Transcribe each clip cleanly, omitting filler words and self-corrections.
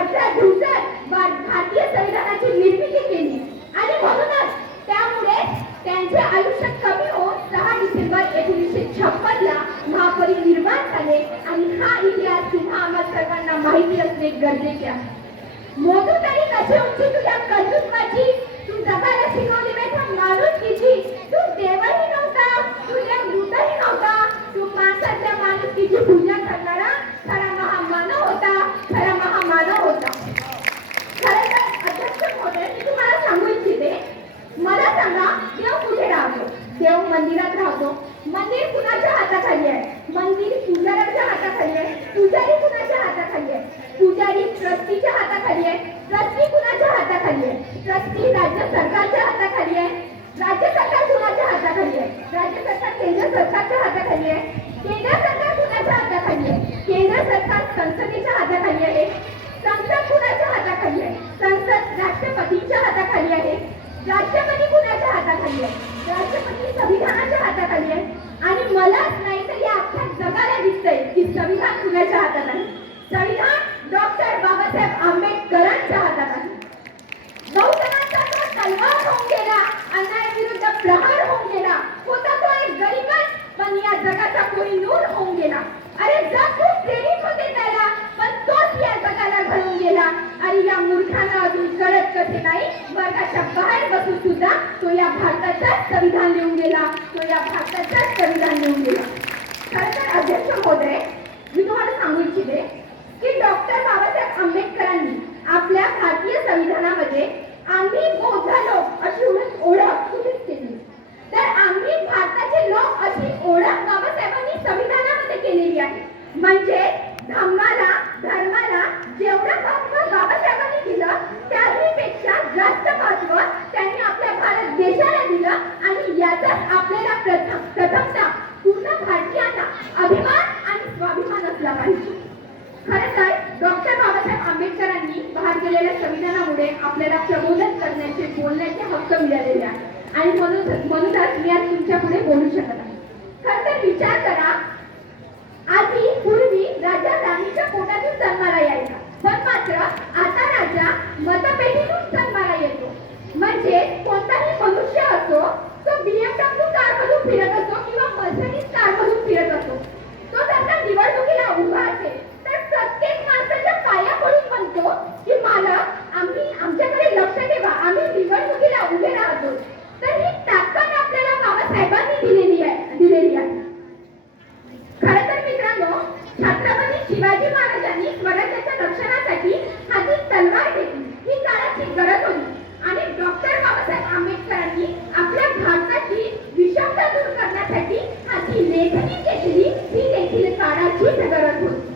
18 दिवसात भारतीय संविधानाची निर्मिती केली आणि म्हणूनच त्यामुळे त्यांचे आयुष्य कमी होऊन 6 डिसेंबर 1956 ला महापरिनिर्वाण झाले आणि हा इतिहास तुम्हा आम्हा सर्वांना माहिती असणे गरजेचे आहे. मोठू तरी कशी उंची तुझ्या कर्तृत्वाची, तू जगायला शिकवली मेथड माणुसकीची, तू देवही नव्हता, तू देवदूतही नव्हता, तू माणसाच्या माणुसकीची पूजा करणारा खरा महामानव होता, खरा महामानव होता. खरं तर अध्यक्ष महोदय, मी तुम्हाला सांगू इच्छिते, मला सांगा देव कुठे राहतो? देव मंदिरात राहतो. मंदिर कुणाच्या हाताखाली आहे? मंदिर पुजाऱ्याच्या हाताखाली आहे. पुजारी कुणाच्या हाताखाली आहे? पुजारी ट्रस्टीच्या हाताखाली आहे. ट्रस्टी कुणाच्या हाताखाली आहे? ट्रस्टी राज्य सरकारच्या हाताखाली आहे. राज्य सरकार कुणाच्या हाताखाली आहे? राज्य सरकार केंद्र सरकारच्या हाताखाली आहे. केंद्र सरकार कुणाच्या हाताखाली आहे? केंद्र सरकार संसदेच्या हाताखाली आहे. संसद कुणाच्या हाताखाली आहे? संसद राष्ट्रपतीच्या हाताखाली आहे. राष्ट्रपती कुणाच्या हाताखाली आहे? राष्ट्रपती संविधानाच्या हाताखाली आहे. आणि मलाच नाही तर या अख्ख्या जगाला दिसतंय की संविधान कुणाच्या हातात आहे? संविधान डॉक्टर बाबासाहेब आंबेडकरांच्या हातात आहे. बहुजनांचा तो तलवार होऊन गेला, अन्यायाविरुद्ध प्रहार होऊन गेला. होता तो एक गरीबच, पण या जगाचा कोहिनूर होऊन गेला. अरे जग खूप प्रेरित होते त्याला, पण तोच या जगाला घडवून गेला. आणि या मूर्खांना अजून कळत कसे नाही, वर्गाच्या बाहेर बसून सुद्धा तो या भारताचाच संविधान लिहून गेला, तो या भारताचाच संविधान लिहून गेला. खरं तर अध्यक्ष महोदय, मी तुम्हाला सांगू इच्छिते की डॉक्टर बाबासाहेब आंबेडकरांनी आपल्या भारतीय संविधानामध्ये आम्ही बौद्ध लोक अशी ओळख सुनिश्चित केली. तर आम्ही भारताचे लोक अशी ओळख बाबासाहेबांनी संविधानामध्ये केलेली आहे. म्हणजे धम्माला, धर्माला जेवढं महत्त्व बाबासाहेबांनी दिलं त्याहीपेक्षा जास्त महत्त्व त्यांनी आपल्या भारत देशाला दिलं. आणि याचाच आपल्याला प्रथमतः पूर्ण भारतीयांना अभिमान आणि स्वाभिमान असला पाहिजे. खरं तर डॉक्टर बाबासाहेब आंबेडकरांनी बाहेर केलेल्या संविधानामुळे आपल्याला प्रबोधन करण्याचे, बोलण्याचे हक्क मिळालेले आहे. आणि म्हणूनच मी आज तुमच्या पुढे बोलू शकत आहे. खरं तर विचार करा, आधी पूर्वी राजा राणीच्या पोटातून जन्माला यायचा, पण मात्र आता राजा मतपेटीतून जन्माला येतो. म्हणजे कोणताही मनुष्य असो, तो BMW कारमधून फिरत असो किंवा मर्सिडीज कारमधून फिरत असो, तो जर का निवडणुकीला उभा असेल तर प्रत्येक माणसाच्या पाया पडून म्हणतो की मालक, आमच्याकडे लक्ष ठेवा, आम्ही निवडणुकीला उभे राहतो. तर ही ताकद आपल्याला बाबासाहेबांनी दिलेली आहे. खरं तर मित्रांनो, छत्रपती शिवाजी महाराजांनी स्वराज्याच्या रक्षणासाठी हाती तलवार घेतली. ही काळाची गरज होती. आणि डॉक्टर बाबासाहेब आंबेडकरांनी आपल्या भारताची विषमता दूर करण्यासाठी हाती लेखणी घेतली. ही देखील काळाची गरज होती.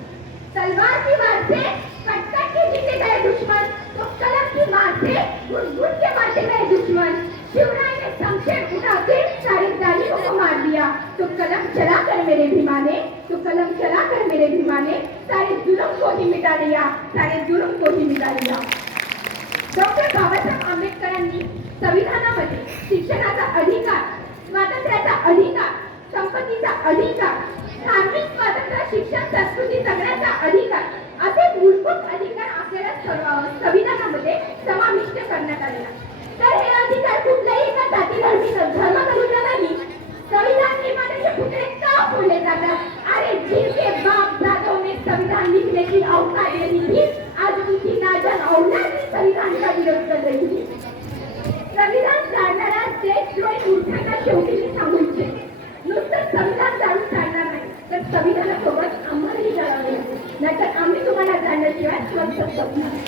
तलवार की वार से कट-कट के जीते गए दुश्मन, तो कलम की वार से घुट-घुट के मारते गए दुश्मन. शिवराय ने शमशेर उठा के सारे जालिमों को मार दिया. तो कलम चला कर मेरे भीमाने, तो कलम चला कर मेरे भीमाने, सारे जुल्म को ही मिटा दिया, सारे जुल्म को ही मिटा दिया. डॉक्टर बाबासाहेब आंबेडकरांनी संविधानामध्ये शिक्षणाचा अधिकार, स्वातंत्र्याचा अधिकार, संपत्तीचा अधिकार, धार्मिक स्वातंत्र्य, शिक्षण, संस्कृती जगण्याचा अधिकार असे मूलभूत अधिकार आपल्याला संविधानामध्ये समाविष्ट करण्यात आले. तर हे अधिकार कुठल्याही एका जाती धर्माकरून नाही. संविधान निर्मात्याचे पुतळे का फोडले जातात? अरे जिनके बाप दादों ने संविधान लिखने की औकात नहीं थी, आज उनकी नाजान औलाद संविधान का विरोध कर रही है. संविधान जाणणारा देशद्रोही मूर्खांना शेवटी मी सांगू इच्छिते, नुसतं संविधान जाणून चालणार नाही, तर संविधानासोबत आम्हालाही जाणावे लागेल. नाहीतर आम्ही तुम्हाला जाणण्याशिवाय स्वच्छ शकत नाही.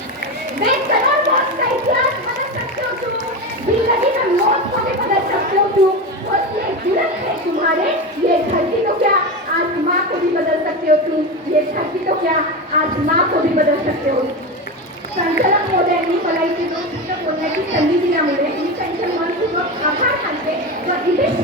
बेकरार मौत का इतिहास बदल सकते हो तुम, जिंदगी में मौत को भी बदल सकते हो तुम. और ये जुल्म है तुम्हारे, ये धरती तो क्या आसमां को भी बदल सकते हो तुम. ये धरती तो क्या आसमां को भी बदल सकते हो. संचालक महोदयांनी मला इथे बोलण्याची संधी दिल्यामुळे मी त्यांचे मनपूर्वक आभार मानते व इथे